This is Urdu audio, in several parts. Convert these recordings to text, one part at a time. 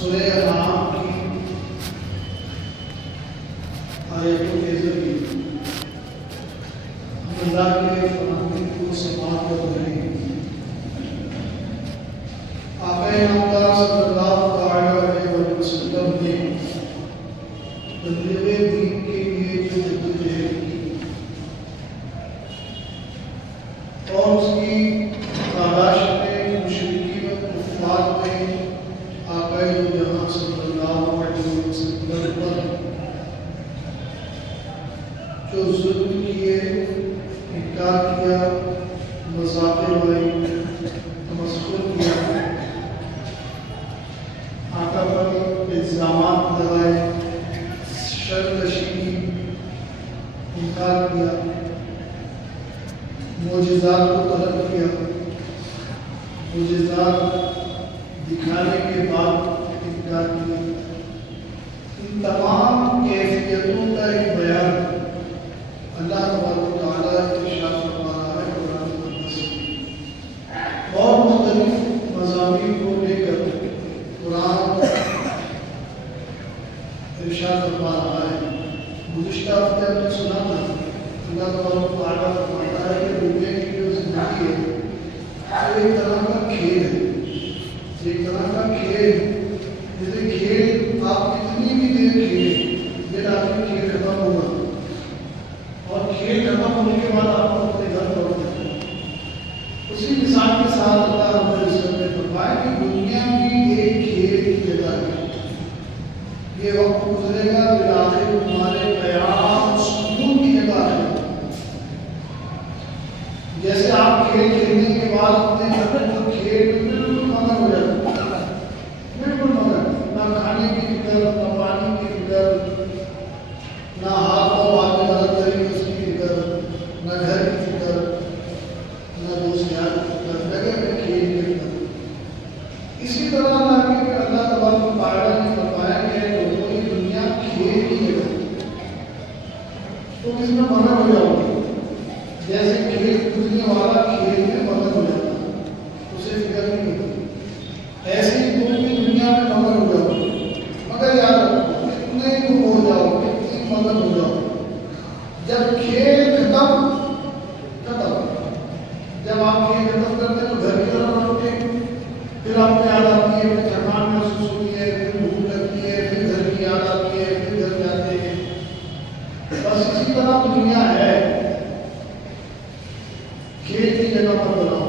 سورہ انعام کی آیتوں کے ذریعے ہم اللہ کے فرمان کو سماعت کر رہے ہیں۔ آقا نامدار صلی اللہ علیہ وسلم نے تبلیغ دین کے لیے جو جدوجہد کی اور اس کی تلاش میں مشرکین و کفار نے آقا جہاں صلی اللہ علیہ وسلم پر جو ظلم کیے، انکار کیا، مذاق اڑائی، تمسخر کیا، آقا پر الزامات لگائے، شرکشی کی، انکار کیا، معجزات کو طلب کیا، معجزات دکھانے کے بعد انکار کیا۔ ان تمام کیفیتوں کا ایک بیان اللہ تبارک و تعالیٰ ارشاد فرما رہا ہے قرآن مقدس میں، اور مختلف مضامین کو لے کر قرآن ارشاد فرما رہا ہے۔ گزشتہ ہفتے ہم نے سنا تھا اللہ تبارک و تعالیٰ فرماتا ہے کہ دنیا کی جو زندگی ہے وہ ایک طرح کا کھیل ہے، ایک طرح کا کھیل، جیسے کھیل آپ کتنی بھی دیر کھیلیں، دیر آپ کی کھیل ختم ہوگا اور کھیل ختم ہونے کے بعد آپ کو اپنے گھر لوٹ جاتے ہیں۔ اسی مثال کے ساتھ اللہ رب العزت نے فرمایا کہ دنیا بھی ایک کھیل کی جگہ ہے، یہ وقت گزرے گا، بالآخر تمہارے قیام سکون کی جگہ ہے۔ جیسے آپ کھیل کھیلنے کے بعد اپنے گھر میں کھیل بالکل مگن ہو جاتے ہیں، بالکل مگن، نہ کھانے کی فکر، نہ پانی کی فکر، نہ ہاتھ پاؤں ہاتھ میں مدد کریں گے اس کی فکر، نہ گھر کی فکر، نہ دوست یار کی فکر، لگے میں کھیل کی فکر۔ اسی طرح اللہ تبارک و تعالیٰ نے فرمایا کہ لوگوں کی دنیا کھیل کی جگہ تم اس میں مگن ہو جاؤ گے، جیسے کھیل کودنے والا کھیل میں مگن ہو جاتا ہے، اسے فکر نہیں ہوتی، ایسے ہی تم بھی دنیا میں مگن ہو جاؤ گے، مگر یاد رکھو اتنے تم ہو جاؤ گے، اتنی مگن ہو جاؤ گے، جب کھیل ختم، جب آپ کھیل ختم کرتے ہیں تو گھر کی طرف لوٹتے ہیں، پھر آپ کو یاد آتی ہے، پھر تھکان محسوس ہوتی ہے، پھر بھوک لگتی ہے، پھر گھر کی یاد آتی ہے، پھر گھر جاتے ہیں۔ بس اسی طرح دنیا ہے، کھیل کی جگہ پر بناؤ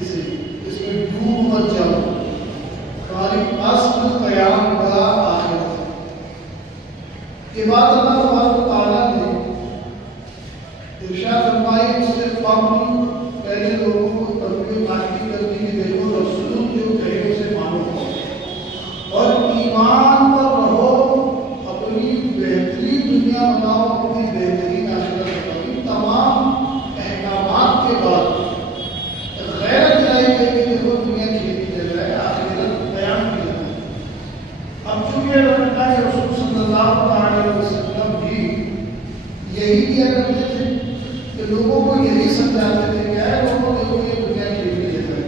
اسے، اس میں ڈوب مت جاؤ، تمہاری اصل قیام گاہ آخرت ہے۔ یہ بات اللہ تبارک و تعالیٰ نے ارشاد فرمائی، اس سے قبل پہلے لوگوں کو تربیت نافی کر دی کہ دیکھو رسول جو کہے اسے مانو اور ایمان پر رہو، اپنی بہترین دنیا بناؤ، اپنی بہترین آخرت بناؤ۔ ان تمام احکامات کے بعد غیرت دلائی گئی کہ دیکھو دنیا کھیل کی جگہ ہے، آخرت قیام کی جگہ ہے۔ اب چونکہ اللہ کے رسول صلی اللہ علیہ وسلم بھی یہی کیا کرتے تھے کہ لوگوں کو یہی سمجھاتے تھے کہ اے لوگوں دیکھو یہ دنیا کھیل کی جگہ ہے۔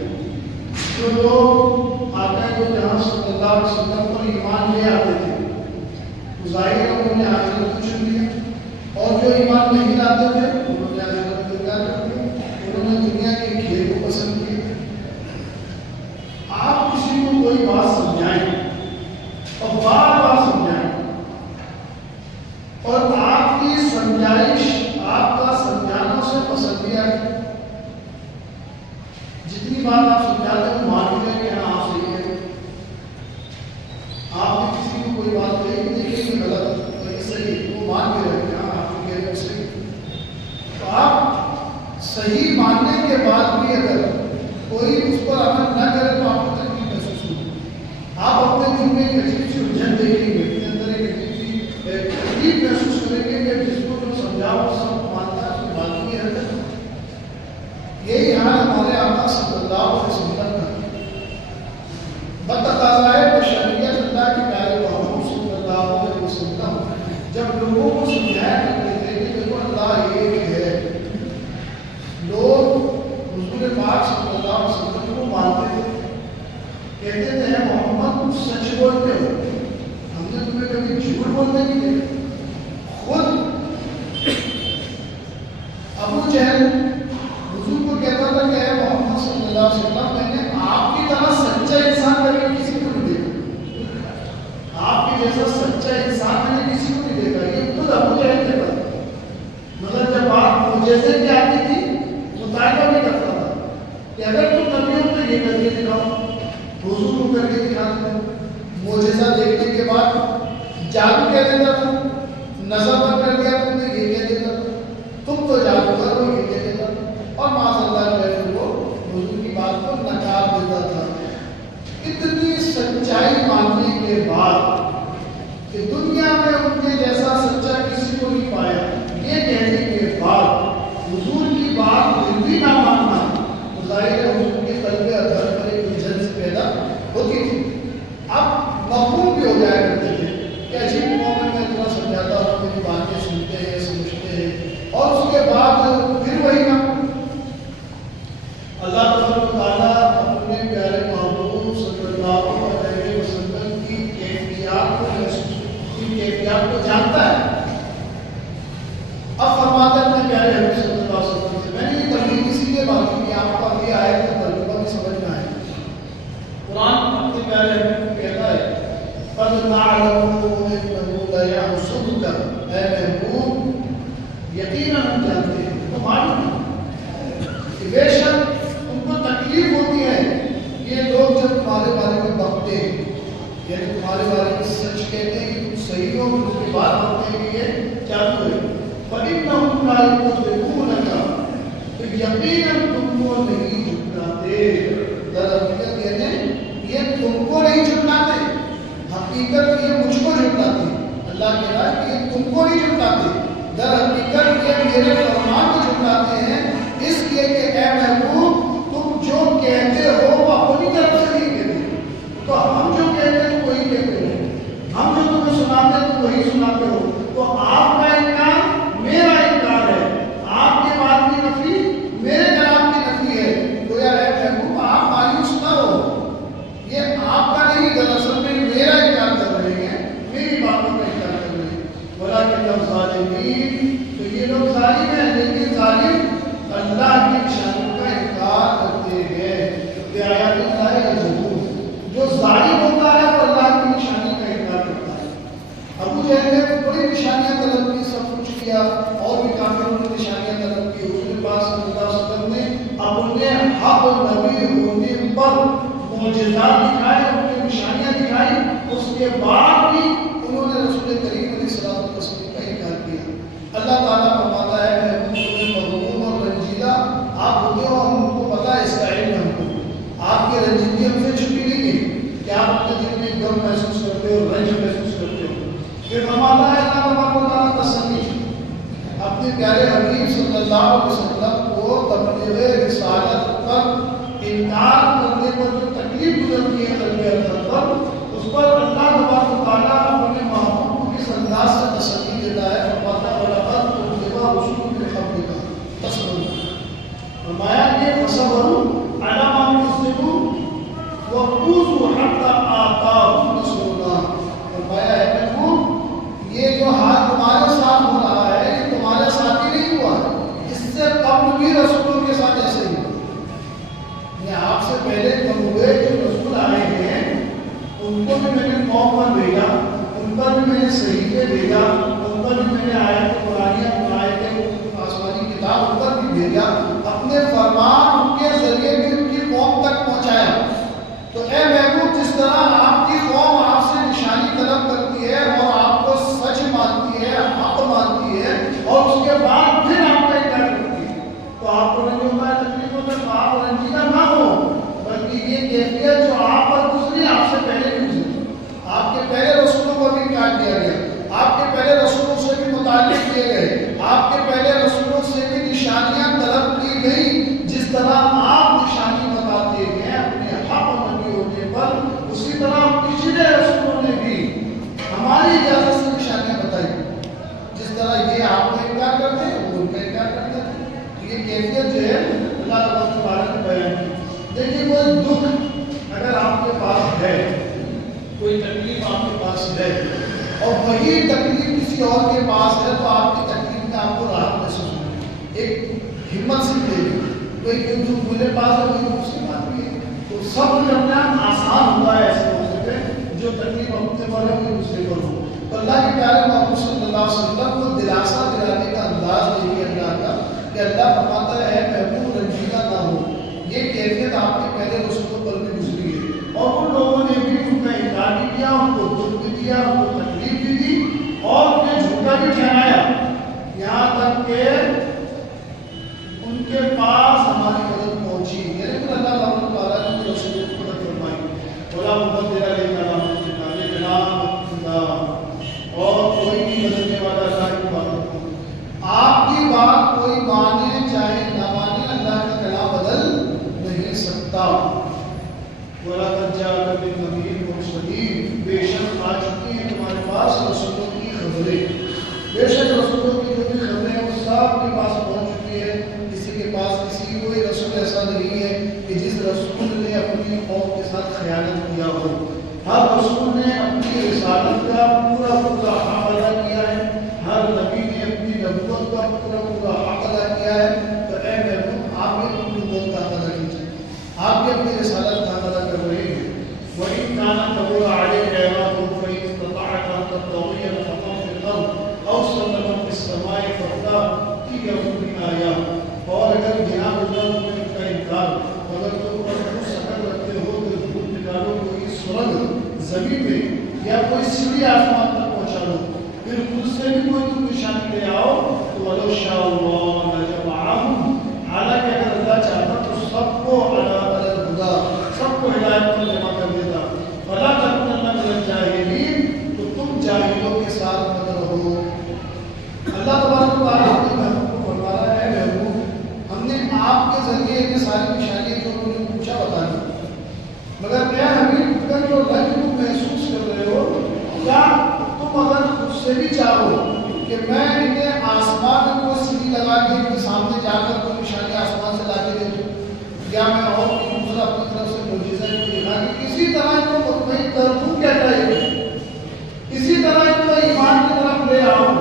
جو لوگ آقا جہاں صلی اللہ علیہ وسلم پر ایمان لے آتے تھے ظاہر ہے انہوں نے آخرت کو چن لیا، اور جو ایمان نہیں لاتے تھے انہوں نے آخرت کو انکار کر دیا، انہوں نے دنیا کے کھیل کو پسند کیا۔ آپ کسی کو کوئی بات سمجھائیں اور بار بار سمجھائیں، اور آپ کی سمجھائش، آپ کا سمجھانا اسے پسند بھی آئے، جتنی بات آپ سمجھاتے ہیں مان لیں کہ ہاں آپ صحیح ہے۔ آپ نے کسی کو کوئی بات کہی کہ دیکھیے یہ غلط ہے یہ صحیح ہے، وہ مان کے رہے کہ ہاں آپ جو کہہ رہے ہیں صحیح۔ تو آپ صحیح ماننے کے بعد بھی اگر کوئی اس پر عمل نہ کرے تو آپ کو تکلیف محسوس ہوگی، آپ اپنے دل میں ایک عجیب سی الجھن دیکھیں گے، اپنے اندر ایک عجیب سی تکلیف محسوس کریں گے کہ جس کو جو سمجھاؤ سب مانتا ہے اس کی بات کی حرکت۔ یہی حال ہمارے آقا صلی اللہ علیہ وسلم کا بتقاضائے بشریت اللہ کے پیارے محبوب صلی اللہ علیہ وسلم جب لوگوں کو سمجھایا کرتے تھے کہ دیکھو اللہ ایک ہے، لوگ حضور پاک صلی اللہ علیہ وسلم کو مانتے تھے، کہتے تھے محمد تم سچ بولتے نہیں دے گا. خود ابو جہل حضور کو کہتا تھا کہ اے محمد صلی اللہ علیہ وسلم میں نے آپ کی طرح سچا انسان کبھی کسی کو نہیں دیکھا. آپ کے جیسا سچا انسان میں نے کسی کو نہیں دیکھا. یہ خود ابو جہل کہتا تھا. مطلب جب بات معجزے کی آتی تھی مطالبہ بھی کرتا تھا کہ اگر تم نبی ہو تو یہ کر کے دکھاؤ. حضور کو کر کے دکھا دیتا. معجزہ دیکھنے کے بعد جادو کہہ دیتا تھا. نظر پر کر دیا تم نے یہ کہہ دیتا تھا. تم تو جادو کر وہ یہ کہہ دیتا تھا. اور معاذ اللہ جو ہے وہ حضور کی بات کو نکار دیتا تھا. اتنی سچائی ماننے کے بعد کہ دنیا میں ان کے جیسا سچا کسی کو نہیں پایا، یہ کہنے کے بعد حضور کی بات پھر بھی نہ ماننا، ظاہر ہے حضور کے قلب اطہر پر ایک الجھن پیدا ہوتی تھی. اب مفہوم بھی ہو جایا کرتے تھے کہ عجیب قوم میں اتنا سمجھاتا ہوں، میری باتیں سنتے ہیں سمجھتے ہیں، اور اس کے بعد پھر وہی کام. اللہ تبارک و تعالیٰ اپنے پیارے محبوب صلی اللہ علیہ وسلم کی کیفیات کو جانتا ہے. اب فرماتے ہیں اپنے پیارے حبیب صلی اللہ علیہ وسلم سے، میں نے یہ ترغیب اسی لیے بات کی کہ آپ کا یہ آیت کا ترجمہ بھی سمجھ میں آئے. قرآن اپنے پیارے حبیب کو کہتا ہے قَدْ نَعْلَمُ إِنَّهُ لَيَحْزُنُكَ، اے محبوب یقیناً ہم جانتے ہیں، تو معلوم ہے کہ بے شک تم کو تکلیف ہوتی ہے یہ لوگ جب تمہارے بارے میں بکتے ہیں، یعنی تمہارے بارے میں سچ کہتے ہیں کہ تم صحیح ہو، اس کی بات کرتے ہیں کہ یہ جادو ہے. فَإِنَّهُمْ لَا يُكَذِّبُونَكَ، تو یقیناً تم کو نہیں جھٹلاتے. دراصل یعنی یہ تم کو نہیں جھٹلاتے، حقیقت یہ مجھ کو جھٹلاتے. اللہ کہہ رہا ہے کہ یہ تم کو نہیں جھٹلاتے، در حقیقت یہ میرے فرمان کو جھٹلاتے ہیں، اس لیے کہ اے محبوب تم جو کہتے ہو وہ اپنی طرف سے نہیں کہتے. تو ہم جو کہتے ہیں وہی کہتے ہو، ہم جو تمہیں سناتے ہیں وہی سناتے ہو. تو آپ کا انکار میرا انکار ہے، آپ کے بات کی نفی میرے کلام کی نفی ہے. تو یار اے محبوب آپ مایوس نہ ہو، یہ آپ کا نہیں، دراصل میں میرا انکار کر رہے ہیں، میری باتوں کا انکار کر رہے ہیں. وَلَٰكِنَّ الظَّالِمِينَ، تو یہ لوگ ظالم ہیں، لیکن ظالم اللہ کی نشانیوں کا انکار کرتے ہیں. بِآیاتِ اللہِ یَجْحَدُونَ، جو ظالم ہوتا ہے وہ اللہ کی نشانی کا انکار کرتا ہے. ابو جہل نے بڑی نشانیاں طلب کی، سب کچھ کیا، اور بھی کافروں نے نشانیاں طلب کی. حضور پاک صلی اللہ علیہ وسلم نے اپنے حق نبی ہونے پر معجزات دکھائے، اپنی نشانیاں دکھائی. اس کے بعد بھی انہوں نے رسول کریم علیہ الصلوۃ والسلام کا انکار کیا. اللہ تعالیٰ فرماتا ہے مغموم اور رنجیدہ آپ ہوتے ہو، ہم کو پتہ ہے، اس کا علم ہم کو. آپ کی رنجیدگی ہم سے چھپی نہیں ہے کہ آپ اپنے دل میں غم محسوس کرتے ہو، رنج محسوس کرتے ہو. پھر فرماتا ہے اللہ تبارک و تعالیٰ تسلی، اپنے پیارے حبیب صلی اللہ علیہ وسلم کو تبلیغ رسالت پر انکار کرنے پر جو تکلیف گزرتی ہے قلب اطہر پر، اس پر اللہ تبارک و تعالیٰ اپنے محبوب کو کس انداز سے تسلی دیتا ہے. فرماتا ہے وَلَقَدْ كُذِّبَ رُسُلٌ مِّن قَبْلِكَ فَاصْبِرْ، فرمایا کہ فَصَبَرُوا عَلَىٰ مَا كُذِّبُوا وَأُوذُوا حَتَّىٰ آتَاهُمْ نَصْرُنَا. فرمایا ہے محبوب یہ جو حال تمہارے ساتھ ہو رہا ہے یہ تمہارے ساتھ ہی نہیں ہوا، اس سے قبل بھی رسولوں کے ساتھ ایسے ہی ہوا. آپ سے پہلے کم ہوئے جو رسول آئے ہیں ان کو بھی میں نے قوم پر بھیجا، ان پر بھی میں نے صحیفے بھیجا، ان پر بھی میں نے آیت قرآنیہ آیت آسمانی کتاب ان پر بھی بھیجا، اپنے فرمان ان کے ذریعے بھی ان کی قوم تک پہنچایا. تو اے محبوب جس طرح آپ کی قوم آپ سے نشانی طلب کرتی ہے اور آپ کو سچ مانتی ہے، حق مانتی ہے، اور اس کے بعد پھر آپ کا انکار کرتی ہے، تو آپ کو نہیں ہوتا ہے تکلیف ہوتا ہے. تو آپ رنجیدہ نہ ہو، بلکہ یہ کیفیت جو آپ پر گزری آپ سے پہلے بھی گزری. آپ کے پہلے رسولوں کو بھی انکار کیا گیا، آپ کے پہلے رسولوں سے بھی متعلق کیے گئے، آپ کے پہلے رسولوں سے بھی نشانیاں طلب کی گئی. جس طرح آپ نشانی بتاتے ہیں اپنے حق نبی ہونے پر، اسی طرح پچھلے رسولوں نے بھی ہماری اجازت سے نشانیاں بتائی. جس طرح یہ آپ کا انکار کرتے ہیں وہ ان کا انکار کرتے ہیں. یہ کیفیت جو ہے اللہ تعالیٰ کے بارے میں بیان کی. دیکھیے کوئی دکھ اگر آپ کے پاس ہے، کوئی تکلیف آپ کے پاس ہے، اور وہی تکلیف کسی اور کے پاس ہے تو آپ کی تکلیف میں آپ کو راحت محسوس ہوگی، ایک ہمت سے ملے گی، کوئی جو میرے پاس ہے وہی دوسری بات بھی ہے، تو صبر کرنا آسان ہوتا ہے ایسے موقع پہ جو تکلیف اپنے پر ہے وہ دوسرے پر ہو۔ تو اللہ کے پیارے محبوب صلی اللہ علیہ وسلم کو دلاسا دلانے کا انداز دیکھیے اللہ کا کہ اللہ فرماتا ہے محبوب رنجیدہ نہ ہو، یہ کیفیت آپ کے پہلے رسولوں پر بھی گزری ہے، اور ان لوگوں نے بھی ان کا انکار بھی کیا، ان کو دکھ بھی دیا، ان کو تکلیف بھی دی اور انہیں جھوٹا بھی ٹھہرایا، یہاں تک کہ ان کے پاس ہماری مدد پہنچی، یعنی کہ اللہ تعالیٰ نے رسول کو مدد فرمائی، بولا محمد تیرا لے کر اور کوئی بھی بدلنے والا اللہ کی بات کو، آپ کی بات کوئی مانے چاہے نہ مانے، اللہ کا کلام بدل نہیں سکتا۔ وَلَقَدْ جَاءَكَ بِالنَّبِيِّ الْمُرْسَلِينَ، بے شک آ چکی ہیں تمہارے پاس رسولوں کی خبریں، بے شک رسولوں کی جو بھی خبریں ہیں وہ سب کے پاس پہنچ چکی ہے، کسی کے پاس کسی کوئی رسول ایسا نہیں ہے کہ جس رسول نے اپنی قوم کے ساتھ خیانت کیا ہو، ہر رسول نے اپنی رسالت کا پورا حق ادا کیا ہے، ہر نبی نے اپنی نبوت کا پورا حق ادا کیا ہے، تو اے محبوب آپ بھی اپنی نبوت کا حق ادا کیجیے، آپ بھی اپنی رسالت کا حق ادا کر رہے ہیں۔ وَإِن كَانَ كَبُرَ عَلَيْكَ إِعْرَاضُهُمْ فَإِنِ اسْتَطَعْتَ أَن تَبْتَغِيَ نَفَقًا فِي الْأَرْضِ أَوْ سَلَمًا فِي السَّمَاءِ فَتَأْتِيَهُم بِآيَةٍ، اور اگر گنا ہوگا تمہیں ان کا انکار، اگر تم پر کچھ شکل رکھتے ہو تو ڈھونڈ نکالو کوئی سرنگ زمین میں یا کوئی سیڑھی آسمان تک پہنچا دو، پھر خود سے بھی کوئی تم نشانی لے آؤ، تو وَلَوْ شَاءَ اللَّهُ لَجَمَعَهُمْ، حالانکہ اگر اللہ چاہتا تو سب کو عَلَىٰ الْهُدىٰ، سب کو ہدایت پر جمع کر دیتا، فَلَا تَكُونَنَّ مِنَ الْجَاهِلِينَ، تو تم جاہلوں کے ساتھ مت رہو۔ اللہ تبارک و تعالیٰ اپنے محبوب کو فرما رہا ہے، محبوب ہم نے آپ کے ذریعے یہ ساری نشانیاں جو انہوں نے پوچھا بتا دی، مگر کیا حبیب کا جو رنج تم محسوس کر رہے ہو، کیا تم اگر خود سے بھی چاہو کہ میں انہیں آسمان کو سیڑھی لگا کے ان کے سامنے جا کر کوئی نشانی آسمان سے لا کے دے دوں، یا میں اور دوسرا اپنی طرف سے معجزہ دکھا کے کسی طرح ان کو مطمئن کر دوں، کیا چاہیے کسی طرح ان کو ایمان کی طرف لے آؤں،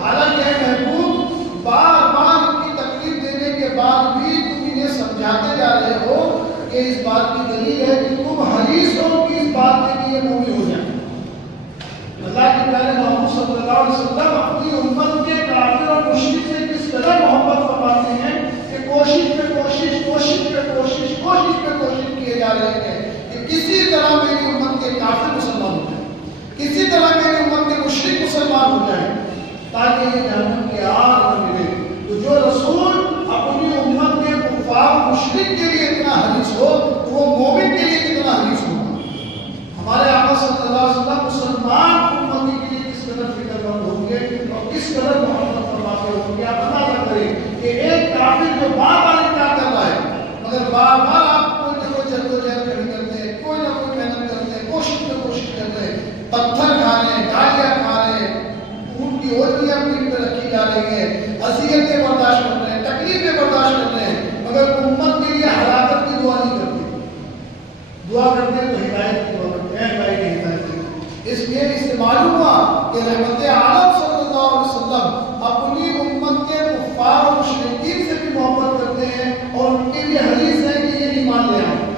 حالانکہ محبوب بار بار ان کی تکلیف دینے کے بعد بھی تم انہیں سمجھاتے جا رہے ہو کہ اس بات کی دلیل ہے کہ تم حریص ہو کہ اس بات کے لیے مومن ہو جائیں۔ اللہ کے پیارے محمد صلی اللہ علیہ وسلم اپنی امت کے کافر اور مشرک سے کس قدر محبت فرماتے ہیں کہ کوشش کیے جا رہے ہیں کہ کسی طرح میری امت کے کافر مسلمان ہو جائیں، کسی طرح میری امت کے مشرک مسلمان ہو جائیں، تاکہ یہ جہنم کی آگ نہ ملے۔ تو جو رسول اپنی امت کے کفار مشرک کے لیے اتنا حریص ہو تو وہ مومن کے لیے کتنا حریص ہوگا۔ ہمارے آقا صلی اللہ علیہ وسلم مسلمان امتی کے لیے کس قدر فکر مند ہوں گے اور کس قدر محبت فرماتے ہوں گے۔ آپ اندازہ کریں کہ ایک کافر جو بار بار انکار کر رہا ہے مگر بار بار آپ کوئی نہ کوئی جدوجہد کھڑی کرتے ہیں، کوئی نہ کوئی محنت کرتے ہیں، کوشش کرتے ہیں، پتھر کھا رہے ہیں، گالیاں کھا رہے ہیں، ان کی اولیاں پیٹ پہ رکھی جا رہی ہیں، اذیتیں برداشت کر رہے ہیں، تکلیفیں برداشت کر رہے ہیں، مگر امت کے لیے ہلاکت کی دعا نہیں کرتے، دعا کرتے ہیں تو ہدایت کی دعا کرتے ہیں، ہدایت کی ہدایت کی۔ اس لیے اس سے معلوم ہوا کہ رحمت عالم صلی اللہ علیہ وسلم اپنی امت کے کفار اور مشرکین سے بھی محبت کرتے ہیں اور ان کے لیے حدیث ہے کہ یہ ایمان لے آئے،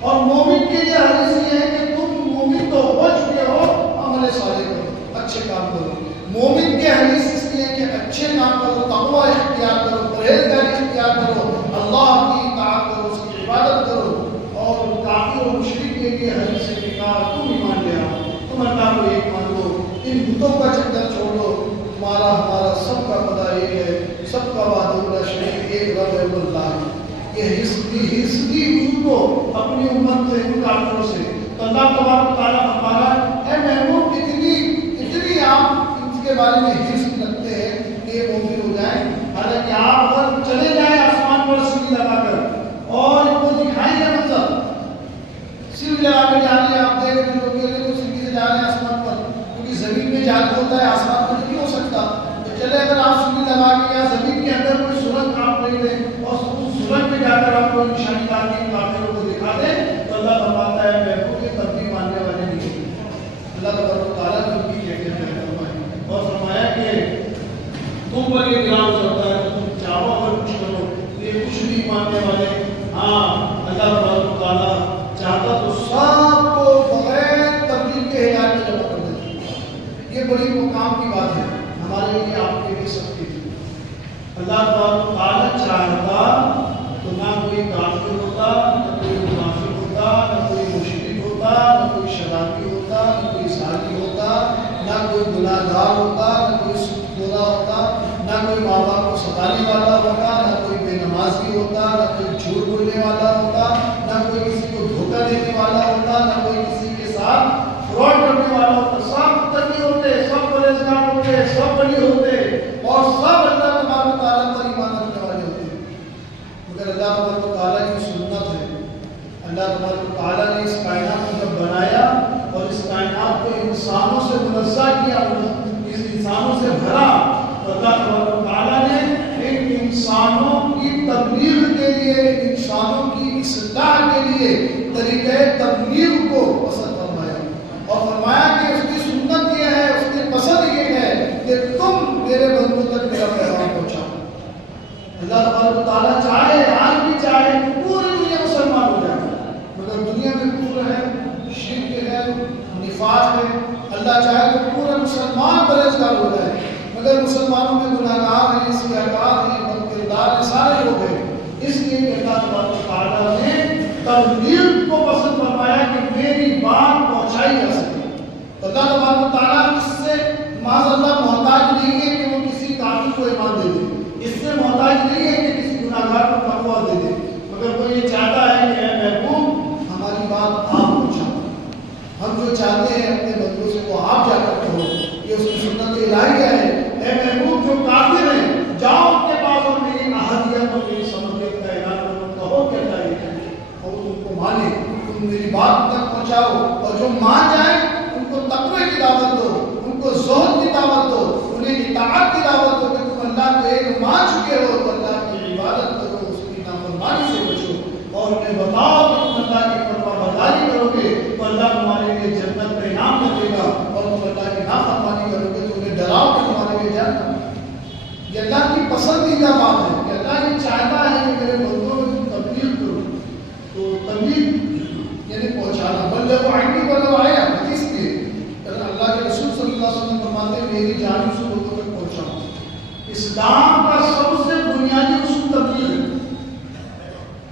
اور مومن کے لیے حدیث یہ ہے کہ تم مومن تو ہو چکے ہو، عمل صالح کرو، اچھے کام کرو۔ مومن کے حدیث اس لیے کہ اچھے کام کرو، تقوی اختیار کرو، پرہیزگاری اختیار کرو، اللہ کی اطاعت کرو، اس کی عبادت کرو، اور کافر اور مشرک کے لیے حدیث ہے کہ تم ایمان لے آؤ، تم اللہ کو ایک مان لو، ان بتوں کا چکر چھوڑ دو، تمہارا ہمارا سب کا خدا ایک ہے، سب کا وحدہ لا شریک ایک رب ہے اللہ۔ یہ حسدی وجود کو اپنی امت سے ان کافروں سے تو اللہ تبارک و تعالیٰ فرما رہا ہے، اے محبوب اتنی آپ ان کے بارے میں حرص رکھتے ہیں کہ یہ مومن ہو جائیں، حالانکہ آپ اگر چلے جائیں آسمان پر سیڑھی لگا کر اور ان کو دکھائیں گے منظر، سیڑھی لگا کے جا رہے ہیں، آپ دیکھ رہے لوگ تو سیڑھی سے جا رہے ہیں آسمان پر، کیونکہ زمین میں جادو ہوتا ہے، آسمان پر نہیں ہو سکتا، تو چلے اگر آپ سیڑھی لگا کے یا زمین کے اندر کوئی سورج آپ نہیں دیں اور اس سورج میں جا کر آپ کو نشانی لا کے کافروں کو دکھا دیں، تو اللہ فرماتا ہے محبوب یہ تب بھی ماننے والے نہیں، اللہ تبارک و تعالیٰ نے ان کی کیفیت ہے۔ تم پر یہ گراں چلتا ہے تو تم چاہو اگر کچھ کرو. یہ کچھ نہیں ماننے والے. ہاں اللہ تبارک و تعالیٰ چاہتا تو سب کو بغیر تبلیغ کے ہدایت میں جمع کر دیتا. یہ بڑی مقام کی بات ہے ہمارے لیے, آپ کے لیے, سب کے لیے. اللہ تبارک و تعالیٰ چاہتا تو نہ کوئی کافر ہوتا, نہ کوئی منافق ہوتا, نہ کوئی مشرک ہوتا, نہ کوئی شرابی ہوتا, نہ کوئی زانی ہوتا, نہ کوئی گناہ گار ہوتا, نہ کوئی سودخور ہوتا, نہ کوئی ماں باپ کو ستانے والا ہوتا, نہ کوئی بے نمازی ہوتا, نہ کوئی جھوٹ بولنے والا ہوتا, نہ کوئی کسی کو دھوکہ دینے والا ہوتا, نہ کوئی کسی کے ساتھ فراڈ کرنے والا ہوتا. سب تقی ہوتے, سب پرہیزگار ہوتے, سب ولی ہوتے, اور سب اللہ تبارک و تعالیٰ پر ایمان رکھنے والے ہوتے. مگر اللہ تبارک و تعالیٰ کی سنت ہے, اللہ تبارک و تعالیٰ نے اس کائنات کو جب بنایا اور اس کائنات کو انسانوں سے منزہ کیا, اس انسانوں سے بھرا, تو اللہ تبارک و تعالیٰ نے ان انسانوں کی تبلیغ کے لیے, انسانوں کی اصلاح کے لیے طریقہ تبلیغ کو پسند فرمایا, اور فرمایا کہ اس کی سنت یہ ہے, اس کی پسند یہ ہے کہ تم میرے بندوں تک میرا پیغام پہنچاؤ. اللہ تبارک و تعالیٰ چاہے, آج بھی چاہے کہ پوری دنیا مسلمان ہو جائے, مگر دنیا میں کفر ہے, شرک ہے, نفاق ہے. اللہ چاہے تو پورا مسلمان پرہیزگار ہو جائے, مگر مسلمانوں میں گناہ گار ہیں, سیاکار ہیں, بد کردار ہیں, سارے لوگ ہیں. اس لیے کہ اللہ تبارک و تعالیٰ نے تبلیغ کو پسند فرمایا کہ میری بات پہنچائی جا سکے. اللہ تبارک و تعالیٰ اس سے معاذ اللہ محتاج نہیں ہے کہ وہ کسی کافر کو ایمان دے دے, اس سے محتاج نہیں ہے کہ کسی گناہ گار کو تقویٰ دے دے, مگر وہ یہ چاہتا ہے کہ اے محبوب ہماری بات آپ پہنچاؤ. ہم جو چاہتے ہیں اپنے بندوں سے وہ آپ جا کر کہو, یہ اس کی سنت الہیہ ہے. اے محبوب جو کافر ہیں جاؤ ان کے پاس اور میری احادیت اور میری سمجھت کا اعلان کرو, کہو کیا چاہیے, اور تم کو مانے, تم میری بات تک پہنچاؤ, اور جو مان جائیں ان کو تقوی کی دعوت دو, ان کو زہد کی دعوت دو, انہیں اطاعت کی دعوت دو کہ تم اللہ کو ایک مان چکے ہو تو اللہ کی عبادت کرو, اس کی نافرمانی سے بچو, اور انہیں بتاؤ کہ تم اللہ کی فرما برداری کرو گے تو اللہ تمہارے لیے جنت کا انعام رکھے گا, اور تم اللہ کی نافرمانی کرو گے تو انہیں ڈراؤ کہ تمہارے لیے جہنم. یہ اللہ کی پسندیدہ بات ہے کہ اللہ یہ چاہتا ہے کہ میرے بندوں میں تم تبلیغ کرو. تو تبلیغ یعنی پہنچانا, بلغ عنی ولو آیا, حدیث میں اللہ کے رسول صلی اللہ علیہ وسلم فرماتے ہیں میری جانب سے لوگوں تک پہنچاؤ. اسلام کا سب سے بنیادی اصول تبلیغ ہے.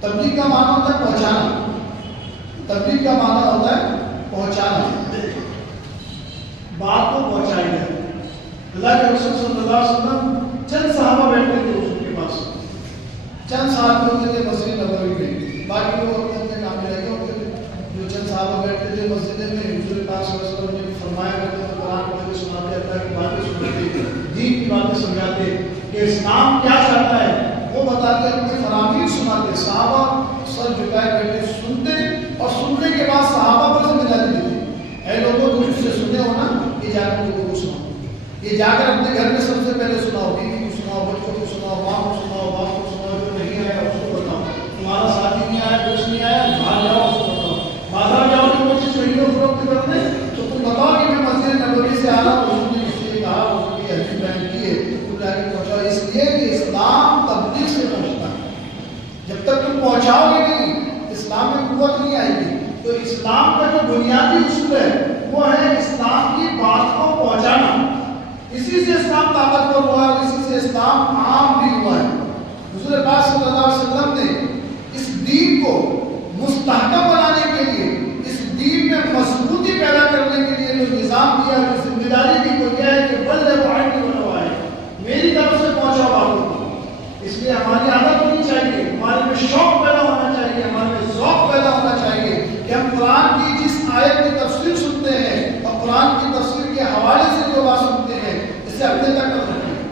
تبلیغ کا معنی ہوتا ہے پہنچانا, تبلیغ کا معنی ہوتا ہے پہنچانا, بات کو پہنچائی جائے. اللہ کے رسول صلی اللہ علیہ وسلم چند صحابہ بیٹھتے تھے حضور کے پاس, چند صحابہ ہوتے تھے مسجد نبوی میں, باقی لوگ اپنے اپنے کام میں لگے ہوتے تھے. جو چند صحابہ بیٹھتے تھے مسجد میں, حضور پاک صلی اللہ علیہ وسلم نے فرمایا کرتے تھے, قرآن پڑھ کے سناتے, اللہ کی باتیں سناتے, دین کی باتیں سمجھاتے کہ اسلام کیا چاہتا ہے, وہ بتاتے, اپنے فرامین سناتے. صحابہ سر جھکائے بیٹھے سنتے, اور سننے کے بعد صحابہ پر ذمہ داری دیتے, اے لوگوں جو مجھ سے سنے ہو نا, یہ جا کر لوگوں کو سناؤ, یہ جا کر اپنے گھر میں سب سے پہلے سناؤ, بیوی کو سناؤ, بچوں کو سناؤ, ماں کو سناؤ, باپ کو سناؤ, جو نہیں آیا اس کو بتاؤ, تمہارا ساتھی نہیں آیا, دوست نہیں آیا, باہر جاؤ اس کو بتاؤ, بازار جاؤ جو مجھے شہیدوں فروخت کرتے تو تم بتاؤ کہ میں مسجد نبوی سے آ رہا ہوں, اس نے اس لیے کہا, اس کی حدیث بیان کی ہے, تم جا کے پہنچاؤ. اس لیے کہ اسلام تبلیغ سے پہنچتا ہے. جب تک تم پہنچاؤ گے نہیں اسلام میں قوت نہیں آئے گی. تو اسلام کا جو بنیادی اصول ہے وہ ہے اسلام کی بات کو پہنچانا. اسی سے اسلام طاقتور ہوا ہے, اسی سے اسلام عام بھی ہوا ہے. حضور پاک صلی اللہ علیہ وسلم نے اس دین کو مستحکم بنانے کے لیے, اس دین میں مضبوطی پیدا کرنے کے لیے جو نظام دیا, جو ذمہ داری دی, وہ کیا ہے کہ بلغ عنی ولو آیا, میری طرف سے پہنچاؤ باتوں کو. اس لیے ہماری عادت ہونی چاہیے, ہمارے میں شوق پیدا ہونا چاہیے, ہمارے میں ذوق پیدا ہونا چاہیے کہ ہم قرآن کی جس آیت کی تفسیر سنتے ہیں اور قرآن کی تفسیر کے حوالے سے جو بات سنتے ہیں اسے اپنے تک کر سکتے ہیں.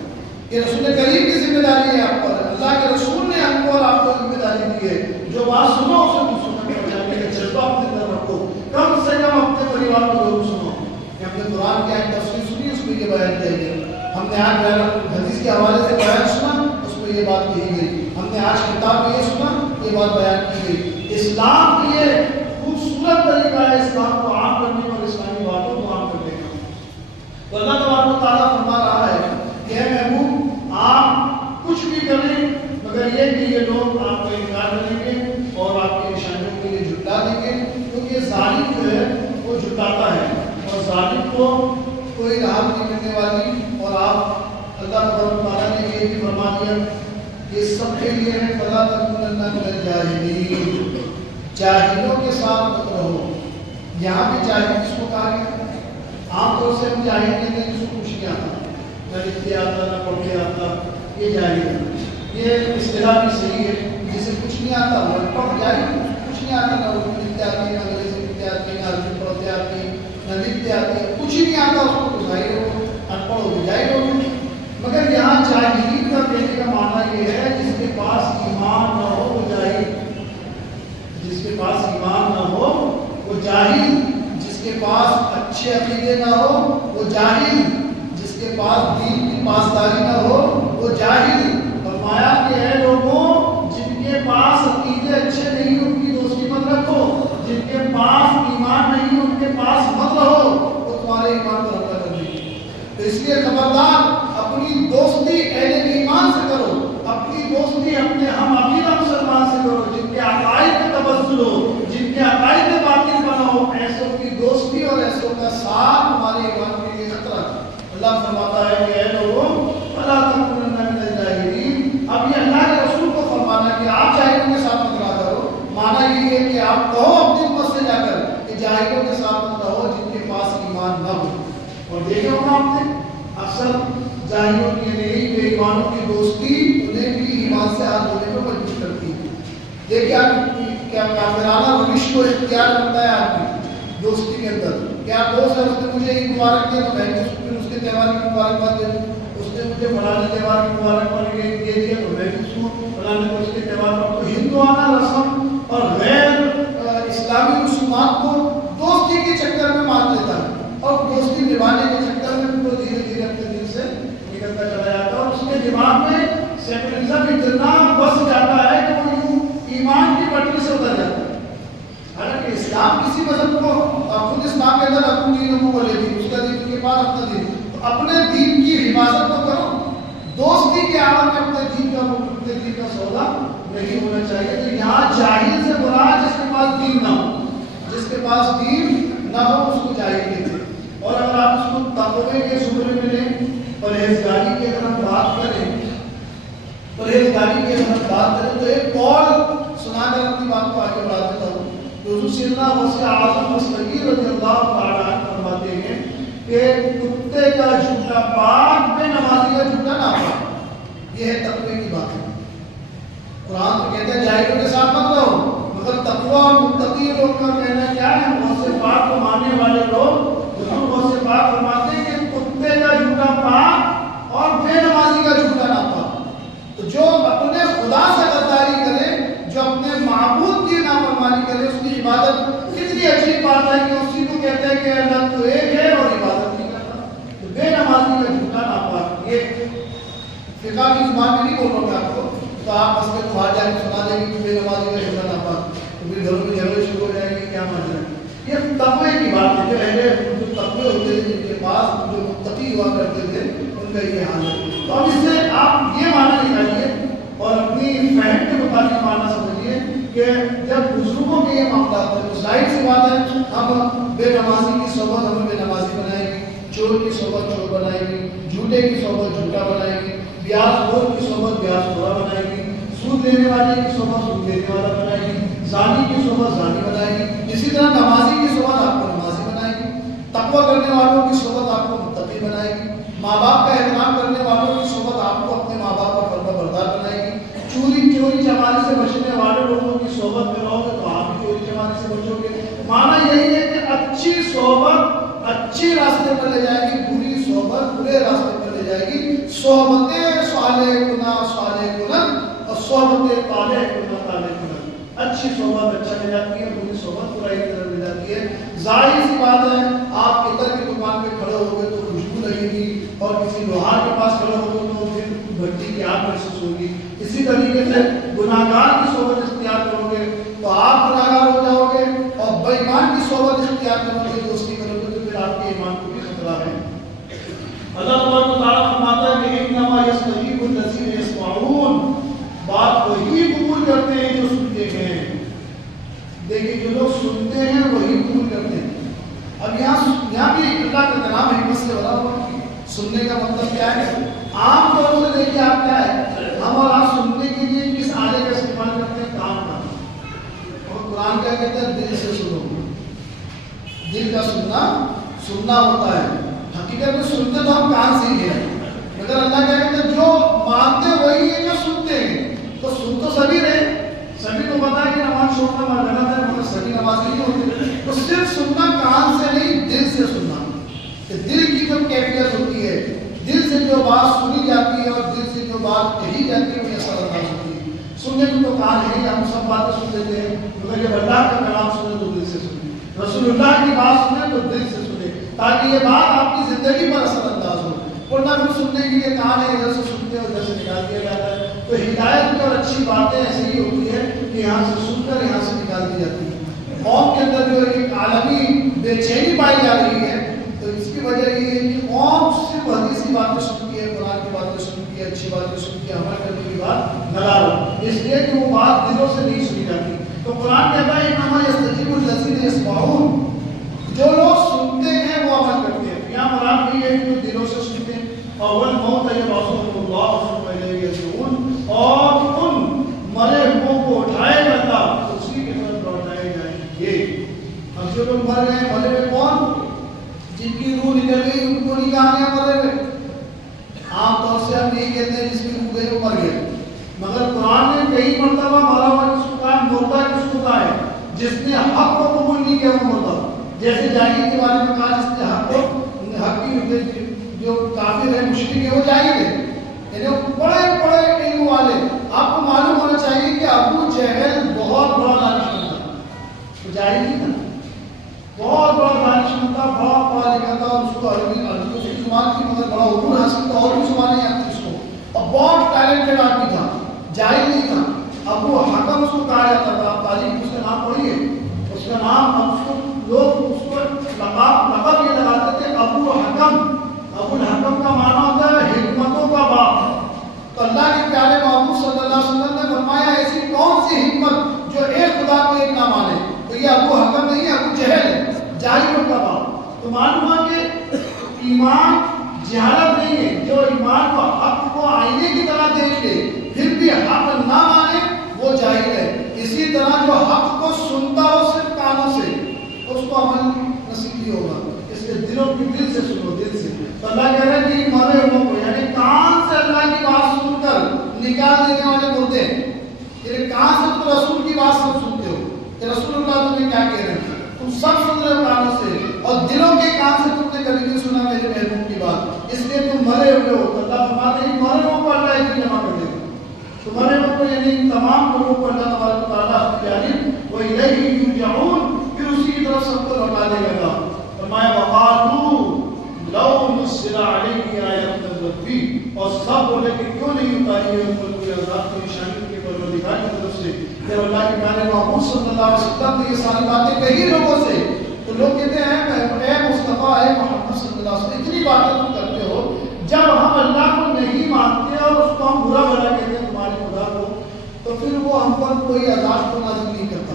یہ رسول کریم کی ذمہ داری ہے آپ پر. اللہ کے رسول نے ہم کو اور آپ کو ذمہ داری دی ہے. جو بات سنو اسے تم سننے پہنچانے کا جذبہ اپنے اندر رکھو, کم سے کم اپنے پریوار کو ضرور سنو. کہ ہم نے قرآن کی آیت تفسیر سنی, اس میں یہ بیان کیا گیا, ہم نے آج حدیث کے حوالے سے بیان سنا, اس میں یہ بات کہی گئی, ہم نے آج کتاب میں یہ سنا, یہ بات بیان کی گئی. اسلام کی یہ خوبصورت طریقہ ہے اسلام کو عام کرنے اور اسلامی باتوں کو عام کرنے کا. تو اللہ تبارک و تعالیٰ فرما رہا ہے کہ اے محبوب مطلب یہ کہ یہ لوگ آپ کو انکار کریں گے اور آپ کی نشانیوں کے لیے جھٹلا دیں گے، کیونکہ یہ ظالم جو ہے وہ جھٹلاتا ہے اور ظالم کو کوئی راحت نہیں ملنے والی۔ اور آپ اللہ تعالیٰ نے یہ بھی فرما دیا یہ سب کے لیے ہے، فلا تکونن من الجاہلین، جاہلوں کے ساتھ مت رہو۔ یہاں پہ جاہل کس کو کہا گیا؟ عام طور سے ہم جاہل کہتے ہیں جس کو کچھ نہیں آتا، نہ لکھتے آتا نہ پڑھتے آتا، یہ جاہل ہے۔ یہ اصطلاح بھی صحیح ہے، جسے کچھ نہیں آتا وہ ان پڑھ جاہل، کچھ نہیں آتا، نہ اردو لکھتے آتی، نہ انگریزی لکھتے آتی، نہ عربی پڑھتے آتی، نہ لکھتے آتی، کچھ ہی نہیں آتا اس کو، ظاہر ہو ان پڑھ ہو جاہل ہو۔ مگر یہاں جاہلین کا کہنے کا معنی یہ ہے جس کے پاس ایمان نہ ہو وہ جاہل، جس کے پاس ایمان نہ ہو وہ جاہل، جس کے پاس اچھے عقیدے نہ ہو وہ جاہل، جس کے پاس دین کی پاسداری نہ ہو وہ جاہل۔ فرمایا کہ اے لوگوں جن کے پاس عقیدے اچھے نہیں ان کی دوستی مت رکھو، جن کے پاس ایمان نہیں ان کے پاس مت رہو، وہ تمہارے ایمان پر حملہ کر دیں گے۔ تو اس لیے خبردار اپنی دوستی اہل ایمان سے کرو، اپنی دوستی اپنے ہم عقیدہ مسلمان سے کرو، جن کے عقائد پہ تبصر ہو، جن کے عقائد پہ باطل بناؤ، ایسوں کی دوستی اور ایسوں کا ساتھ ہمارے ایمان کے لیے خطرہ۔ اللہ فرماتا ہے کہ اے لوگوں فلا تکونن من الجاہلین۔ اب یہ اللہ کے رسول کو فرمانا کہ آپ جاہلوں کے ساتھ مت رہا کرو، معنی یہ ہے کہ آپ کہو اپنی امت سے جا کر کہ جاہلوں کے ساتھ مت رہو جن کے پاس ایمان نہ ہو۔ اور دیکھیں ہوگا آپ نے اکثر جاہلوں کی یعنی بے ایمانوں کی دوستی انہیں بھی ایمان سے ہاتھ دھونے کو مجبور کرتی ہے۔ دیکھیں کیا کافرانہ روش کو اختیار کرتا ہے آدمی دوستی کے اندر۔ کیا دوست ہے اس نے مجھے عید مبارک دیا تو میں بھی اس کے تہوار کی مبارکباد دے دوں، اس نے مجھے فلانے تہوار کی مبارکباد دے دیا تو میں بھی اس کو فلانے کو اس کے تہوار پر۔ تو ہندوانہ رسم اور غیر اسلامی رسومات کو دوستی کے چکر میں مان لیتا ہے اور دوستی نبھانے کے چکر میں وہ دھیرے دھیرے اپنے دل سے نکلتا چلا جاتا ہے اور اس کے دماغ میں سیکولرزم اتنا بس جاتا ہے کہ وہ یوں ایمان کی پٹری سے اتر جاتا ہے۔ حالانکہ اسلام کسی مذہب کو خود اسلام کے اندر اپنی دینوں کو لے دی، اس کا دین کے پاس اپنا دین، تو اپنے دین کی حفاظت تو کرو، دوستی کے عالم میں اپنے دین کا سودا نہیں ہونا چاہیے۔ تو یہاں جاہل سے مراد جس کے پاس دین نہ ہو، جس کے پاس دین نہ ہو اس کو جاہل کہتے ہیں۔ اور اگر آپ اس کو تقوی کے زمرے میں لیں، پرہیزگاری کی اگر ہم بات کریں، پرہیزگاری کی اگر ہم بات کریں تو ایک قول سنا کر اپنی بات کو آگے بڑھا دیتا ہوں۔ حضور سیدنا غوث اعظم مستقیر رضی اللہ تعالیٰ عنہ فرماتے ہیں کہ کتے کا جھوٹا پاک بے نمازی کا جھوٹا ناپاک، یہ ہے تقوی کی بات ہے۔ قرآن تو کہتے ہیں جاہلوں کے ساتھ مت رہو، مگر تقوی اور متقی لوگ کا کہنا کیا ہے؟ غوث پاک کو ماننے والے لوگ حضور غوث پاک فرماتے ہیں کہ کتے کا جھوٹا پاک اور بے نمازی کا جھوٹا ناپاک۔ تو جو اپنے خدا سے غداری کرے، جو اپنے معبود کی نافرمانی کرے، اس کی عبادت کتنی عجیب بات ہے کہ اسی کو کہتے ہیں کہ اللہ تو ایک ہے اور عبادت نہیں کرتا۔ تو بے نمازی کا جھوٹا ناپاک، یہ فقہ کی زبان میں نہیں بول رہا ہوں میں آپ کو، تو آپ مسئلے کو باہر جا کے سنا دیں گے کہ بے نمازی کا جھوٹا ناپاک، تو پھر گھروں میں جھگڑے شروع ہو جائیں گے، کیا ماجرا ہے؟ یہ تقوی کی بات ہے، جو اہل جو تقوی ہوتے تھے جن کے پاس جو متقی ہوا کرتے تھے ان کا یہ حال ہے۔ تو اب اس سے آپ یہ معنی نکالیے اور اپنی فہم کے مطابق معنی سمجھیے کہ جب بزرگوں کے یہ معاملات ہیں تو ظاہر سی بات ہے ہم بے نمازی کی صحبت ہمیں بے نمازی بنائے گی، چور کی صحبت چور بنائے گی، جھوٹے کی صحبت جھوٹا بنائے گی، بیاض خور کی صحبت بیاض خورا بنائے گی، سود دینے والے کی صحبت سود دینے والا بنائے گی، زانی کی صحبت زانی بنائے گی، اسی طرح نمازی کی صحبت آپ کو نمازی بنائے گی، تقوی کرنے والوں کی صحبت آپ کو متقی بنائے گی، ماں باپ کا احترام کرنے والوں کی صحبت آپ کو اپنے ماں باپ کا فرما بردار بنائے گی، چوری چماری سے بچنے والے لوگوں کی صحبت میں رہو گے تو آپ بھی چوری چماری سے بچو گے۔ معنی یہی ہے کہ اچھی صحبت اچھے راستے پر لے جائے گی، بری صحبت برے راستے پر لے جائے گی۔ صحبتیں صالح کنن اور صحبتیں طالح کنن، اچھی صحبت اچھا لے جاتی ہے، بری صحبت برائی کی طرف لے جاتی ہے۔ ظاہر سی بات ہے آپ عطر کی دکان پہ کھڑے ہو گے تو خوشبو لگے گی اور کسی لوہار کے پاس کھڑے ہو گے تو پھر بھٹی کی آگ محسوس ہوگی۔ اسی طریقے سے گناہگار کی صحبت اختیار کرو گے تو آپ گناہگار ہو جاؤ گے، اور بے ایمان کی صحبت اختیار کرو گے، دوستی کرو گے تو پھر آپ کے ایمان کو بھی خطرہ ہے۔ اللہ تبارک و تعالیٰ فرماتا ہے کہ انما یستجیب الذین یسمعون، بات سننے کا مطلب کیا ہے؟ عام طور سے دیکھیے آپ کیا ہے، ہم اور آپ سننے کے لیے کس آلے کا استعمال کرتے ہیں؟ کان کا. اور قرآن کیا کہتا ہے؟ دل سے سنو. دل کا سننا ہوتا ہے. حقیقت میں سنتے تو ہم کان سے ہی ہیں، مگر اللہ کیا کہتے ہیں جو مانتے وہی ہے جو سنتے ہیں. تو سن تو سبھی رہے، سبھی کو پتا ہے کہ نماز چھوڑنا غلط ہے، مگر سبھی نماز نہیں ہوتی. تو صرف سننا کان سے نہیں، دل سے سننا. کہ دل کی جو کیفیت ہوتی ہے، دل سے جو بات سنی جاتی ہے اور دل سے جو بات کہی جاتی ہے وہ اثر انداز ہوتی ہے. سننے کو تو کان ہے، ہم سب باتیں سن لیتے ہیں، مگر جب اللہ کا کلام سنے تو دل سے سنیں، رسول اللہ کی بات سنیں تو دل سے سنیں، تاکہ یہ بات آپ کی زندگی پر اثر انداز ہو. ورنہ پھر سننے کے لیے کان ہے، ادھر سے سنتے ہیں ادھر سے نکال دیا جاتا ہے. تو ہدایت کی اور اچھی باتیں ایسی ہی ہوتی ہے کہ یہاں سے سن کر یہاں سے نکال دی جاتی ہے. قوم کے اندر جو ایک عالمی بے چینی پائی جا رہی ہے، تو اس کی وجہ یہ ہے کہ قوم صرف حدیث کی باتیں سنتی ہے، قرآن کی باتیں سنتی ہے، اچھی باتیں سنتی ہے، عمل کرنے کی بات لگا لو، اس لیے کہ وہ بات دلوں سے نہیں سنی جاتی. تو قرآن کہتا ہے انما یستجیب الذین یسمعون، جو لوگ سنتے ہیں وہ عمل کرتے ہیں. یہاں مراد نہیں ہے کہ جو دلوں سے سنتے ہیں. اول موت یبعثهم اللہ ثم الیہ یرجعون، اور ان مرے ہوئوں کو اٹھائے گا اللہ، اسی کی طرف لوٹائے جائیں گے. اب جو لوگ مر گئے، مرے ہوئے کون؟ جن کی روح نکل گئی ان کو نہیں کہا گیا مرے ہوئے. عام طور سے ہم یہی کہتے ہیں جس کی روح گئی وہ مر گیا، مگر قرآن نے کئی مرتبہ مرا ہوا کس کو کہا ہے؟ مردہ کس کو کہا ہے؟ جس نے حق کو قبول نہیں کیا وہ مردہ. جیسے جاہلی کے بارے میں کہا جس نے حق کی جو کافر ہے، مشرک ہے، وہ جاہل ہے، یعنی بڑے بڑے علم والے. آپ کو معلوم ہونا چاہیے کہ ابو جہل بہت بڑا دانشمند تھا، وہ جاہل نہیں تھا، بہت بڑا دانشمند تھا، بہت پڑھا لکھا تھا، اور اس کو عربی اس کی زبان کی مگر بڑا عبور حاصل تھا، اور بھی زبانیں آتی اس کو، اور بہت ٹیلنٹڈ آدمی تھا، جاہل نہیں تھا. ابو حکم اس کو کہا جاتا تھا. آپ تاریخ اس کا نام پڑھیے، اس کا نام اب اس کو لوگ اس کو لقب یہ لگاتے تھے ابو حکم. ابو الحکم کا معنی ہوتا ہے حکمتوں کا باپ. تو اللہ کے پیارے محبوب صلی اللہ علیہ وسلم نے فرمایا ایسی کون سی حکمت جو ایک خدا کو ایک نہ مانے؟ تو یہ ابو حکم نہیں ہے، ابو جہل ہے، جاہلوں کا باپ. تو معلوم ہوا کہ ایمان جہالت نہیں ہے. جو ایمان کو حق کو آئینے کی طرح دیکھ لے پھر بھی حق نہ مانے وہ جاہل ہے. اسی طرح جو حق کو سنتا ہو صرف کانوں سے اس کو عمل نصیب نہیں ہوگا. اس کے دلوں کی دل سے سنو، دل سے. تو اللہ کہہ رہے ہیں کہ مرے ہوئے کو، یعنی کان سے اللہ کی بات سن کر نکال دینے والے مردے. یعنی کان سے تم رسول کی بات سب سنتے ہو کہ رسول اللہ تمہیں کیا کہہ رہے ہیں، تم سب سن رہے ہو کانوں سے، اور دلوں کے کان سے تم نے کبھی نہیں سنا میرے محبوب کی بات، اس لیے تم مرے ہوئے ہو. تو اللہ فرماتے ہیں مرے ہوئے کو اللہ ایک جمع کر دے گا. تو مرے ہوئے کو یعنی تمام لوگوں کو اللہ تبارک و تعالیٰ کی جانب وَإِلَيْهِ يُرْجَعُونَ، پھر اسی کی طرف سب کو لوٹا دے گا. فرمایا وَقَالُوا لَوْ نُزِّلَ عَلَيْهِ آیَةٌ مِّن رَّبِّهِ، اور سب بولے کہ کیوں نہیں اتاری ہے ان پر کوئی عذاب کی نشانی کے پروردگار کی طرف سے. جب اللہ کے پیارے محبوب صلی اللہ علیہ وسلم نے یہ ساری باتیں کہی لوگوں سے، تو لوگ کہتے ہیں اے مصطفیٰ، اے محمد صلی اللہ علیہ وسلم، اتنی باتیں تم کرتے ہو، جب ہم اللہ کو نہیں مانتے اور اس کو ہم برا بھلا کہتے ہیں تمہارے خدا کو، تو پھر وہ ہم پر کوئی عذاب کو نازل نہیں کرتا.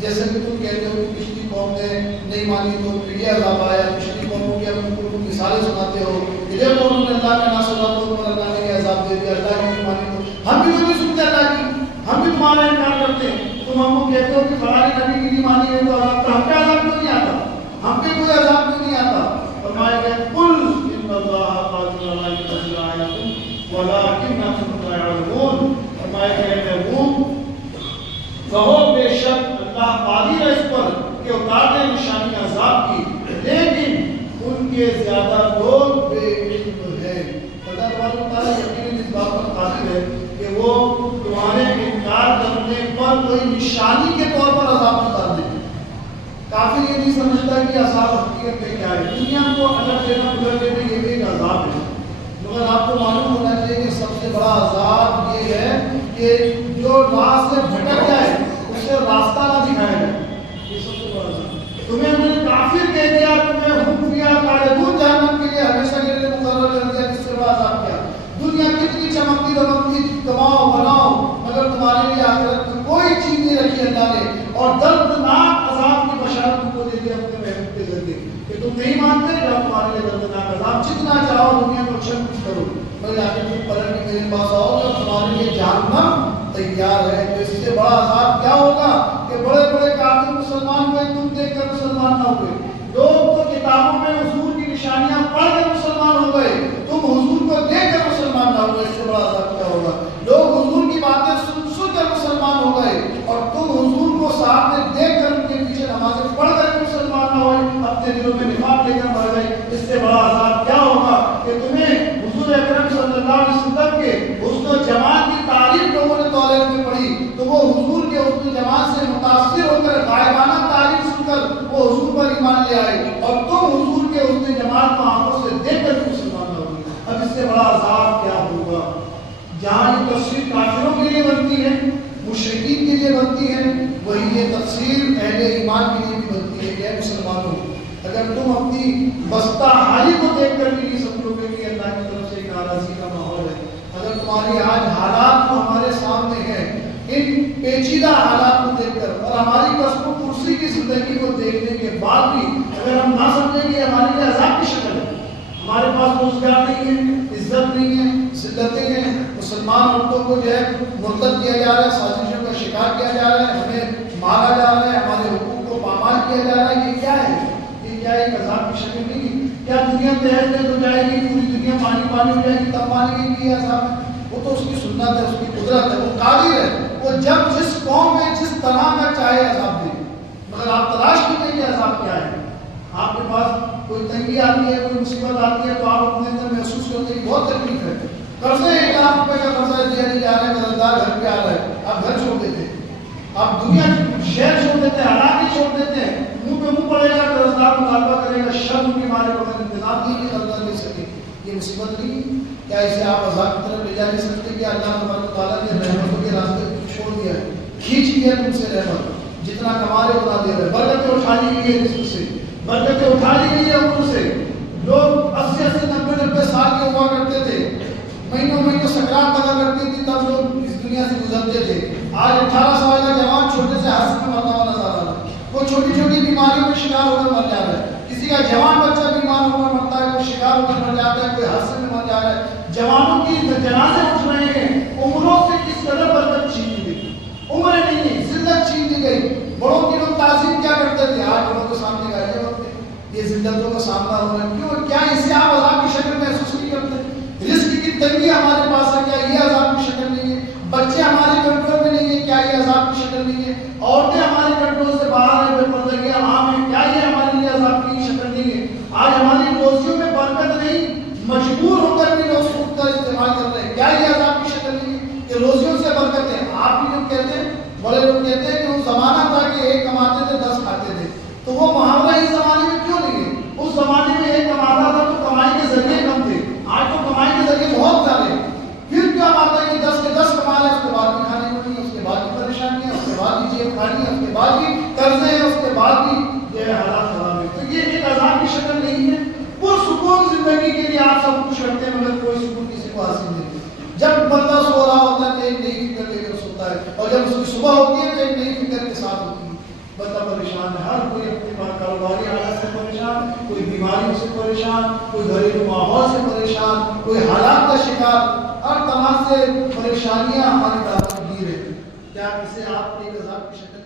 جیسے کہ تم کہتے ہو کہ پچھلی قوم نے نہیں مانی تو پھر یہ عذاب آیا، پچھلی قوموں کی ہم کو مثالیں سناتے ہو کہ دیکھو انہوں نے اللہ کا نہ سنا تو پر اللہ نے یہ عذاب دے دیا، اللہ کی نہیں مانی تو ہم بھی تو نہیں سنتے اللہ کی، ہم بھی تمہارا انکار کرتے ہیں. تم ہم کو کہتے ہو کہ فلاں نبی کی نہیں مانی ہے تو عذاب، تو ہم پہ عذاب کیوں نہیں آتا، ہم پہ کوئی عذاب کیوں نہیں آتا. فرمایا گیا قل ان اللہ قادر علی ان ينزل آیۃ ولکن اکثرهم لا يعلمون. فرمایا گیا محبوب کہو بے شک اللہ قادر ہے اس پر کہ اتار دے نشانی عذاب کی، لیکن ان کے زیادہ لوگ بے علم ہے. اللہ تبارک و تعالیٰ یقیناً اس بات پر قادر ہے کہ وہ تمہارے انکار کرنے پر کوئی نشانی کے طور پر عذاب اتار دے. کافر یہ نہیں سمجھتا کہ عذاب حقیقت میں کیا ہے. دنیا کو الگ دینا گزر دینا یہ بھی ایک عذاب ہے، مگر آپ کو معلوم ہونا چاہیے کہ سب سے بڑا عذاب یہ ہے کہ جو راہ سے بھٹک جائے اسے راستہ نہ دکھایا جائے. یہ سب سے بڑا عذاب. تمہیں میں نے کافر کہہ دیا، تمہیں خفیہ خالدون جہنم کے لیے ہمیشہ کے لیے مقرر کر دیا، کس سے بڑا عذاب کیا. دنیا کتنی چمکتی دمکتی کماؤ بناؤ، مگر تمہارے لیے آخرت میں کوئی چیز نہیں رکھی اللہ نے، اور دردناک عذاب کی بشارت تم کو دے دی اپنے محبوب کے ذریعے کہ تم نہیں مانتے، جب تمہارے لیے دردناک عذاب جتنا چاہو نے جا کے پلٹ کے میرے پاس آؤ گے، تمہارے لیے جہنم تیار ہے۔ تو اس سے بڑا عذاب کیا ہوگا کہ بڑے بڑے کافر مسلمان ہوئے، تم دیکھ کر مسلمان نہ ہوئے۔ لوگ تو کتابوں میں حضور کی نشانیاں پڑھ کر مسلمان ہو گئے، تم حضور کو دیکھ کر مسلمان نہ ہوئے۔ اس سے بڑا عذاب کیا ہوگا؟ لوگ حضور کی باتیں سن کر مسلمان ہو گئے اور تم حضور کو ساتھ میں دیکھ کر ان کے پیچھے نمازیں پڑھ کر مسلمان نہ ہوئے، اپنے دلوں میں نفاق لے کر مر گئے۔ اس سے بڑا عذاب کیا ہوگا کہ تمہیں حضور اکرم صلی اللہ علیہ وسلم کے حسن و جمال کی تعریف لوگوں نے دولت میں پڑھی تو وہ حضور کے حسن و جمال سے متاثر ہو کر غائبانہ تعریف سن کر وہ حضور پر ایمان لے آئے، اور تم حضور کے حسن و جمال کو آنکھوں سے دیکھ کر مسلمان نہ ہوئے۔ اب اس سے بڑا عذاب کیا ہوگا؟ جہاں یہ تفسیر کافروں کے لیے بنتی ہے، مشرکین کے لیے بنتی ہے، وہی یہ تفسیر اہل ایمان کے لیے بھی بنتی ہے کہ اے مسلمانوں، اگر تم اپنی بستہ حالی کو دیکھ کر بھی نہیں سمجھو گے کہ اللہ کی طرف سے ایک ناراضی کا ماحول ہے، اگر تمہاری آج حالات کو ہمارے سامنے ہیں، ان پیچیدہ حالات کو دیکھ کر اور ہماری قصب و کرسی کی زندگی کو دیکھنے کے بعد بھی اگر ہم نہ سمجھیں کہ ہمارے لیے عذاب کی شکل ہے، ہمارے پاس روزگار نہیں ہے، عزت نہیں ہے، ذلتیں ہیں، مسلمان عورتوں کو جو ہے مرتد کیا جا رہا ہے، سازشوں کا شکار کیا جا رہا ہے، ہمیں مارا جا رہا ہے، ہمارے حقوق کو پامال کیا جا رہا ہے، یہ کیا ہے؟ یہ کیا ایک عذاب کی شکل نہیں ہے؟ کیا دنیا تہز تہز ہو جائے گی، پوری دنیا پانی پانی ہو جائے گی تب مانیں گے کہ یہ عذاب ہے؟ وہ تو اس کی سنت ہے، اس کی قدرت ہے، وہ قادر ہے، وہ جب جس قوم میں جس طرح کا چاہے عذاب دے۔ مگر آپ تلاش کیجیے کہ عذاب کیا ہے۔ آپ کے پاس کوئی تنگی آتی ہے، کوئی مصیبت آتی ہے تو آپ اپنے اندر محسوس کرتے ہیں بہت تکلیف ہے، قرضے 1 لاکھ روپے کا قرضہ دیا نہیں جا رہا ہے، قرضدار گھر پہ آ رہا ہے، آپ گھر چھوڑ دیتے ہیں، آپ دنیا شہر چھوڑ دیتے ہیں، علاقے چھوڑ دیتے ہیں، منہ پہ منہ پڑے گا، قرضدار مطالبہ کرے گا، شرم کے مارے بغیر انتظام نہیں کہ قرضہ دے سکے، یہ مصیبت نہیں؟ کیا اسے آپ عذاب کی طرف لے جا نہیں سکتے کہ اللہ تبارک و تعالیٰ نے رحمتوں کے راستے چھوڑ دیا ہے، کھینچ لیا تم سے رحمت، جتنا کما رہے اتنا دے رہے، برکتیں اٹھا لی گئی ہے رزق سے، برکتیں اٹھا لی گئی ہے عمر سے۔ لوگ 80 90 سال کے ہوا کرتے تھے، مہینوں سکرات لگا کرتی تھی، تب لوگ اس دنیا سے گزرتے تھے۔ آج 18 سال کا جوان چھوٹے سے حادثے میں مرتا ہوا نظر آ رہا ہے، وہ چھوٹی چھوٹی بیماریوں میں شکار ہو کر مر جا رہا ہے، کسی کا جوان بچہ بیمار ہو کر مرتا ہے، کوئی شکار ہو کر مر جاتا ہے، کوئی حادثے میں مر جا رہا ہے۔ جوانوں کی جنازے اٹھ رہے ہیں، عمروں سے کس قدر برکت چھین لی گئی، عمریں نہیں ہیں، ذلت چھین لی گئی۔ بڑوں کی لوگ تعظیم کیا کرتے تھے، آج بڑوں کے سامنے گالیاں بکتے ہیں، یہ ذلتوں کا سامنا ہو رہا ہے۔ کیوں؟ کیا اسے آپ عذاب کی شکل محسوس نہیں کرتے؟ رزق کی تنگی ہمارے پاس ہے، کیا یہ عذاب کی شکل نہیں ہے؟ بچے ہمارے کنٹرول میں نہیں ہے، کیا یہ عذاب کی شکل نہیں ہے؟ عورتیں ہمارے کنٹرول سے باہر ہیں، بے پردگیاں عام ہیں، کیا یہ ہمارے لیے عذاب کی شکل نہیں ہے؟ آج ہماری روزیوں میں برکت نہیں، مجبور ہو کر بھی لوگ سود کا استعمال کر رہے ہیں، کیا یہ عذاب کی شکل نہیں ہے کہ روزیوں سے برکت ہے؟ آپ بھی لوگ کہتے ہیں، بڑے لوگ کہتے ہیں کہ وہ زمانہ تھا کہ 1 کماتے تھے 10 کھاتے تھے، تو وہ محاورہ اس زمانے میں کیوں نہیں ہے؟ اس زمانے میں 1 کماتا تھا تو کمائی کے ذریعے کم تھے، آج تو کمائی کے ذریعے بہت سارے، پھر کیا بات ہے کہ 10 کے 10 کما رہے ہیں، اس کے بعد بھی کھانے کو نہیں، اس کے بعد بھی پریشانیاں، اس کے بعد بھی جیب کھانی ہے، اس کے بعد بھی قرضے ہیں، اس کے بعد بھی یہ حالات خراب ہے۔ تو یہ ایک عذاب کی شکل نہیں ہے؟ پرسکون زندگی کے لیے آپ سب کچھ کرتے ہیں مگر کوئی سکون کسی کو حاصل نہیں۔ جب بندہ سو رہا ہوتا ہے تو ایک نئی فکر لے کر سوتا ہے، اور جب اس کی صبح ہوتی ہے تو ایک نئی فکر کے ساتھ ہوتی ہے۔ بندہ پریشان ہے، ہر کوئی اپنے کاروباری حالت سے پریشان، کوئی بیماریوں سے پریشان، کوئی گھریلو ماحول سے پریشان، کوئی حالات کا شکار، ہر طرح سے پریشانیاں ہمارے دامن گیر ہے۔ کیا اسے آپ ایک عذاب کی شکل